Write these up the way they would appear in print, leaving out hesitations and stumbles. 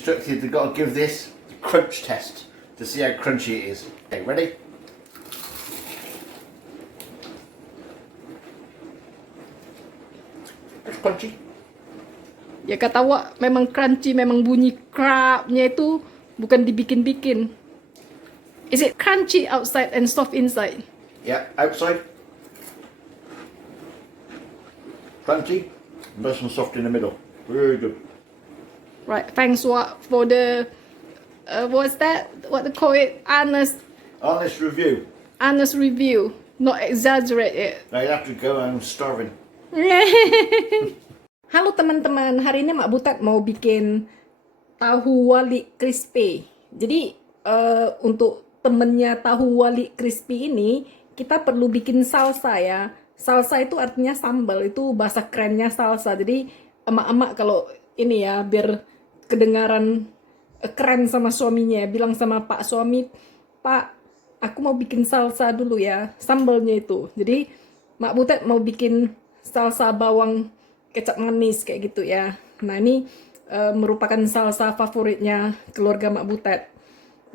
instructed they've got to give this the crunch test to see how crunchy it is. Okay, ready? It's crunchy. Ya kata Wak memang crunchy, memang bunyi crabnya itu bukan dibikin-bikin. Is it crunchy outside and soft inside? Yeah, outside. Crunchy, nice and soft in the middle. Very good. Right, thanks Wak for the what's that? What they call it? Honest Review. review. Not exaggerate it. Now you have to go home starving. Halo teman-teman, hari ini Mak Butet mau bikin tahu wali crispy. Jadi untuk temennya tahu wali crispy ini kita perlu bikin salsa ya. Salsa itu artinya sambal, itu bahasa kerennya salsa. Jadi emak-emak kalau ini ya biar kedengaran keren sama suaminya, bilang sama Pak suami, Pak, aku mau bikin salsa dulu ya, sambalnya itu. Jadi Mak Butet mau bikin salsa bawang kecap manis kayak gitu ya. Nah ini merupakan salsa favoritnya keluarga Mak Butet.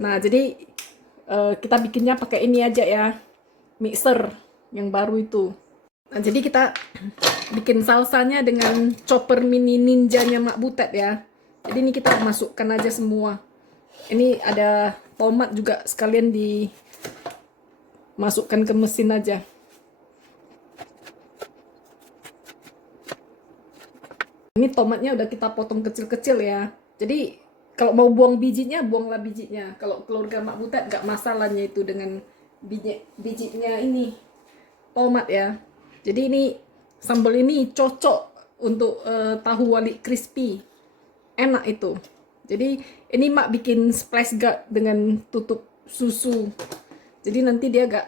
Nah jadi kita bikinnya pakai ini aja ya, mixer yang baru itu. Nah jadi kita bikin salsanya dengan chopper mini ninjanya Mak Butet ya. Jadi ini kita masukkan aja semua. Ini ada tomat juga sekalian dimasukkan ke mesin aja. Ini tomatnya udah kita potong kecil-kecil ya. Jadi kalau mau buang bijinya, buanglah bijinya. Kalau keluarga Mak Butet nggak masalahnya itu dengan bijinya ini tomat ya. Jadi ini sambal ini cocok untuk tahu wali crispy. Enak itu. Jadi ini Mak bikin splash guard dengan tutup susu. Jadi nanti dia gak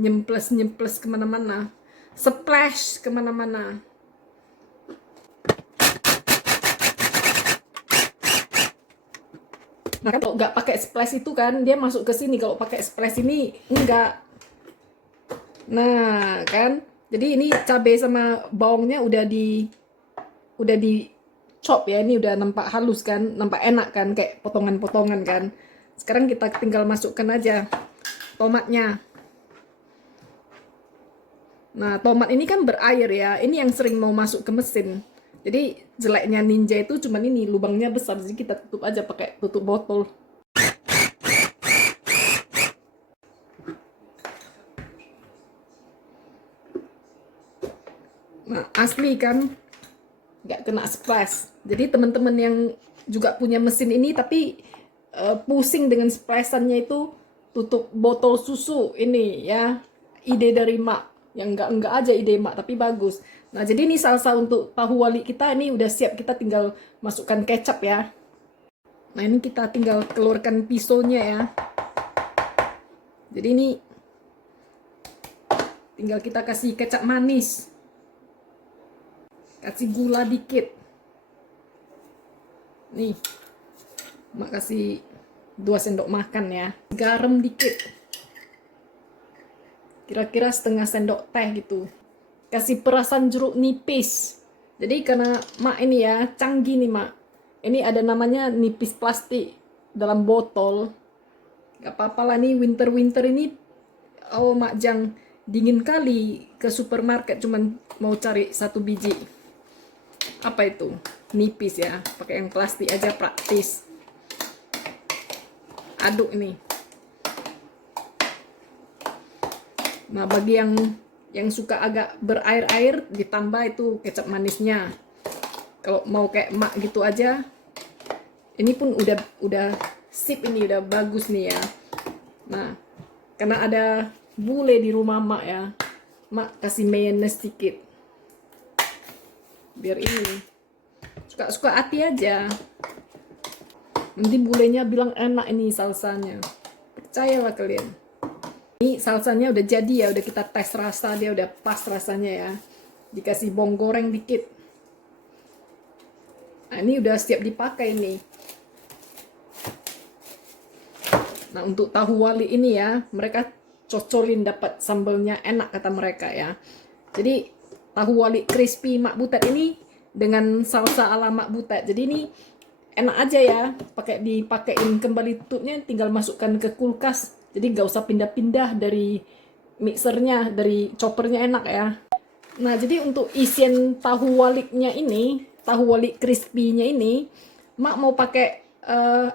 nyemples kemana-mana. Splash kemana-mana. Nah kan kalau nggak pakai splash itu kan dia masuk ke sini. Kalau pakai splash ini enggak. Nah kan, jadi ini cabai sama bawangnya udah di chop ya. Ini udah nampak halus kan, nampak enak kan, kayak potongan-potongan kan. Sekarang kita tinggal masukkan aja tomatnya. Nah tomat ini kan berair ya. Ini yang sering mau masuk ke mesin. Jadi jeleknya ninja itu cuman ini lubangnya besar, jadi kita tutup aja pakai tutup botol. Nah asli kan nggak kena splash. Jadi teman-teman yang juga punya mesin ini tapi pusing dengan splashannya itu, tutup botol susu ini ya, ide dari Mak. Yang enggak aja ide Mak tapi bagus. Nah jadi ini salsa untuk tahu wali kita ini udah siap, kita tinggal masukkan kecap ya. Nah ini kita tinggal keluarkan pisaunya ya. Jadi ini tinggal kita kasih kecap manis, kasih gula dikit. Nih Mak kasih 2 sendok makan ya. Garam dikit, kira-kira setengah sendok teh gitu. Kasih perasan jeruk nipis. Jadi karena Mak ini ya canggih nih Mak. Ini ada namanya nipis plastik dalam botol. Gak apa-apa lah nih winter ini. Oh Mak Jang dingin kali ke supermarket cuman mau cari 1 biji. Apa itu? Nipis ya. Pakai yang plastik aja praktis. Aduk ini. Nah bagi yang suka agak berair-air ditambah itu kecap manisnya. Kalau mau kayak Mak gitu aja, ini pun udah sip, ini udah bagus nih ya. Nah karena ada bule di rumah Mak ya, Mak kasih mayonnaise sedikit biar ini suka hati aja. Nanti bulenya bilang enak ini salsanya, percayalah kalian. Ini salsanya udah jadi ya, udah kita tes rasa, dia udah pas rasanya ya. Dikasih bawang goreng dikit. Nah ini udah siap dipakai nih. Nah untuk tahu wali ini ya, mereka cocolin dapat sambalnya enak kata mereka ya. Jadi tahu wali crispy Mak Butet ini dengan salsa ala Mak Butet. Jadi ini enak aja ya, dipakein kembali tutupnya, tinggal masukkan ke kulkas. Jadi nggak usah pindah-pindah dari mixernya, dari choppernya, enak ya. Nah, jadi untuk isian tahu waliknya ini, tahu walik crispy-nya ini, Mak mau pakai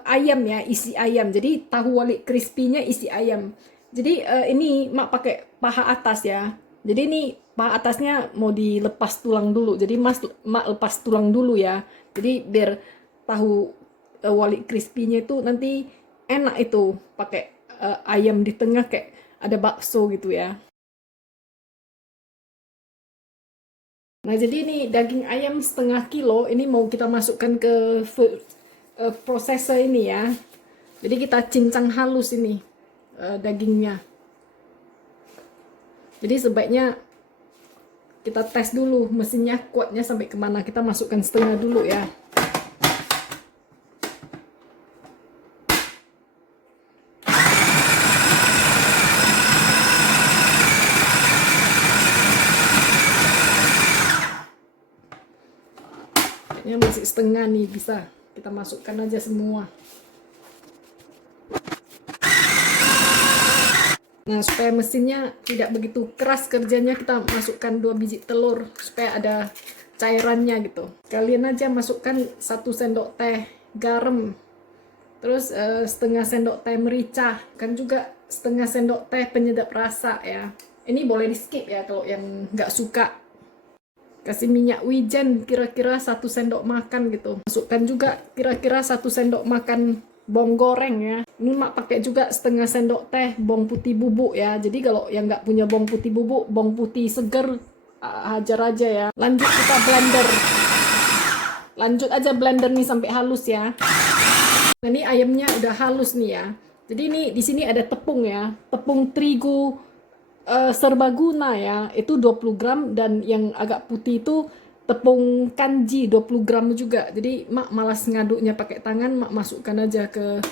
ayam ya, isi ayam. Jadi tahu walik crispy-nya isi ayam. Jadi ini Mak pakai paha atas ya. Jadi ini paha atasnya mau dilepas tulang dulu. Jadi Mak lepas tulang dulu ya. Jadi biar tahu walik crispy-nya itu nanti enak itu pakai ayam di tengah kayak ada bakso gitu ya. Nah, jadi ini daging ayam setengah kilo, ini mau kita masukkan ke prosesor ini ya. Jadi kita cincang halus ini dagingnya. Jadi sebaiknya kita tes dulu mesinnya kuatnya sampai kemana. Kita masukkan setengah dulu ya. Kayaknya masih setengah nih, bisa kita masukkan aja semua. Nah, supaya mesinnya tidak begitu keras kerjanya, kita masukkan 2 biji telur supaya ada cairannya gitu. Kalian aja masukkan 1 sendok teh garam, terus setengah sendok teh merica, kan juga setengah sendok teh penyedap rasa ya. Ini boleh di skip ya kalau yang nggak suka. Kasih minyak wijen kira-kira 1 sendok makan gitu. Masukkan juga kira-kira 1 sendok makan bawang goreng ya. Ini Mak pakai juga setengah sendok teh bawang putih bubuk ya. Jadi kalau yang nggak punya bawang putih bubuk, bawang putih seger, hajar aja ya. Lanjut kita blender. Lanjut aja blender nih sampai halus ya. Nah, ini ayamnya udah halus nih ya. Jadi ini di sini ada tepung ya. Tepung terigu serbaguna ya, itu 20 gram, dan yang agak putih itu tepung kanji 20 gram juga. Jadi Mak malas ngaduknya pakai tangan, Mak masukkan aja ke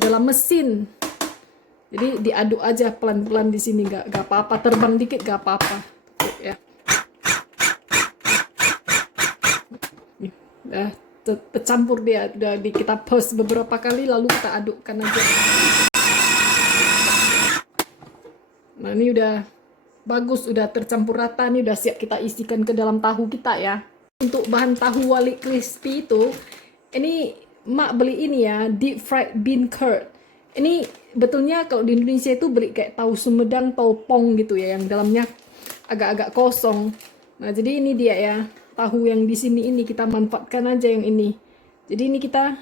dalam mesin. Jadi diaduk aja pelan-pelan di sini, nggak apa-apa, terbang dikit nggak apa-apa ya. Udah tercampur dia, udah kita pause beberapa kali lalu kita adukkan aja. Nah, ini udah bagus, udah tercampur rata, ini udah siap kita isikan ke dalam tahu kita ya. Untuk bahan tahu walik crispy itu, ini Mak beli ini ya, deep fried bean curd. Ini betulnya kalau di Indonesia itu beli kayak tahu Sumedang, tahu pong gitu ya, yang dalamnya agak-agak kosong. Nah, jadi ini dia ya, tahu yang di sini ini kita manfaatkan aja yang ini. Jadi ini kita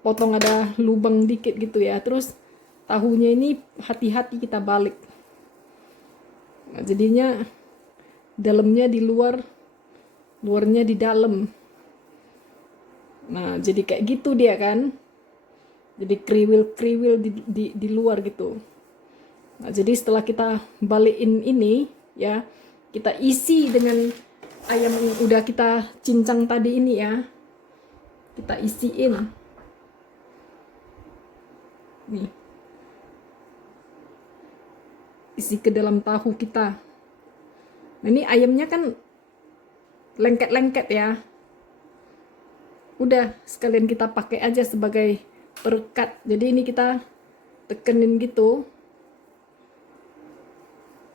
potong ada lubang dikit gitu ya, terus tahunya ini hati-hati kita balik. Nah, jadinya dalamnya di luar, luarnya di dalam. Nah, jadi kayak gitu dia kan. Jadi kriwil-kriwil di luar gitu. Nah, jadi setelah kita balikin ini ya, kita isi dengan ayam yang udah kita cincang tadi ini ya. Kita isiin. Nih. Isi ke dalam tahu kita. Nah, ini ayamnya kan lengket-lengket ya. Udah, sekalian kita pakai aja sebagai perekat. Jadi ini kita tekenin gitu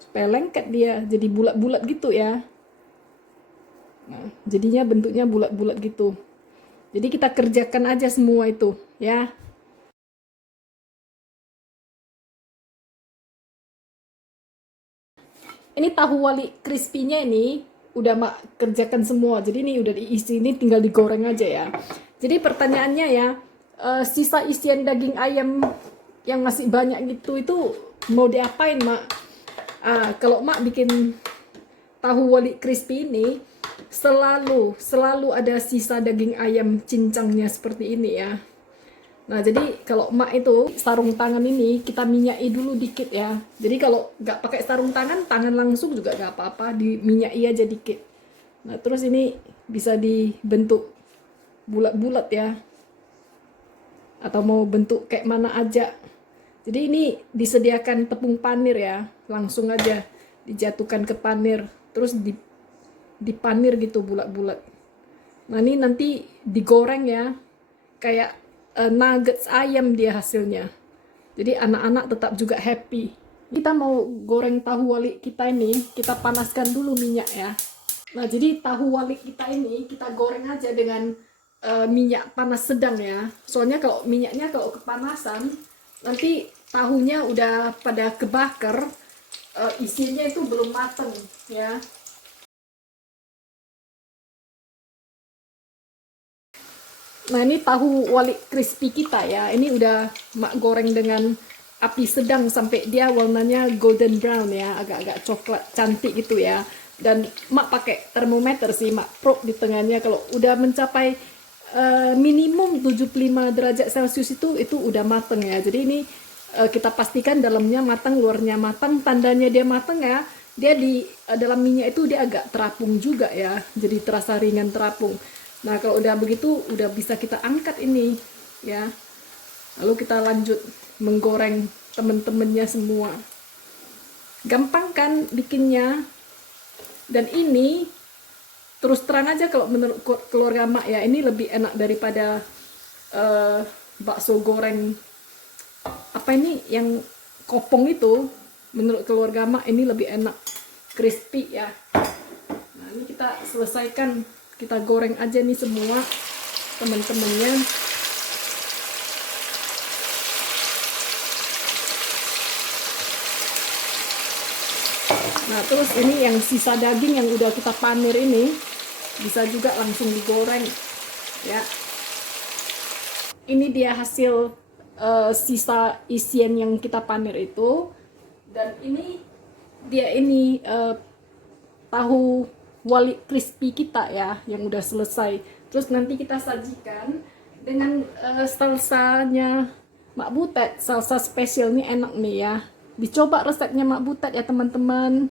supaya lengket dia, jadi bulat-bulat gitu ya. Nah, jadinya bentuknya bulat-bulat gitu. Jadi kita kerjakan aja semua itu ya. Ini tahu wali crispy-nya ini udah Mak kerjakan semua. Jadi ini udah diisi, ini tinggal digoreng aja ya. Jadi pertanyaannya ya, sisa isian daging ayam yang masih banyak gitu itu mau diapain Mak? Kalau Mak bikin tahu wali crispy ini selalu ada sisa daging ayam cincangnya seperti ini ya. Nah, jadi kalau Mak itu sarung tangan ini kita minyaki dulu dikit ya. Jadi kalau nggak pakai sarung tangan, tangan langsung juga nggak apa-apa, diminyaki aja dikit. Nah, terus ini bisa dibentuk bulat-bulat ya. Atau mau bentuk kayak mana aja. Jadi ini disediakan tepung panir ya. Langsung aja dijatuhkan ke panir. Terus dipanir gitu bulat-bulat. Nah ini nanti digoreng ya, kayak nuggets ayam dia hasilnya. Jadi anak-anak tetap juga happy. Kita mau goreng tahu wali kita ini, kita panaskan dulu minyak ya. Nah jadi tahu wali kita ini kita goreng aja dengan minyak panas sedang ya. Soalnya kalau minyaknya kalau kepanasan, nanti tahunya udah pada kebakar, isinya itu belum mateng ya. Nah ini tahu wali crispy kita ya. Ini udah mak goreng dengan api sedang sampai dia warnanya golden brown ya, agak-agak coklat cantik gitu ya. Dan mak pakai termometer sih, mak probe di tengahnya. Kalau udah mencapai minimum 75 derajat Celcius itu udah mateng ya. Jadi ini kita pastikan dalamnya matang, luarnya matang. Tandanya dia matang ya, dia di dalam minyak itu dia agak terapung juga ya. Jadi terasa ringan terapung. Nah kalau udah begitu udah bisa kita angkat ini ya. Lalu kita lanjut menggoreng temen-temennya semua. Gampang kan bikinnya. Dan ini terus terang aja kalau menurut keluarga mak ya, ini lebih enak daripada bakso goreng apa ini yang kopong itu. Menurut keluarga mak ini lebih enak, crispy ya. Nah ini kita selesaikan, kita goreng aja nih semua teman-temannya. Nah terus ini yang sisa daging yang udah kita panir ini bisa juga langsung digoreng ya. Ini dia hasil sisa isian yang kita panir itu. Dan ini dia ini tahu wali crispy kita ya yang udah selesai. Terus nanti kita sajikan dengan salsanya Mak Butet, salsa spesial nih enak nih ya. Dicoba resepnya Mak Butet ya teman-teman.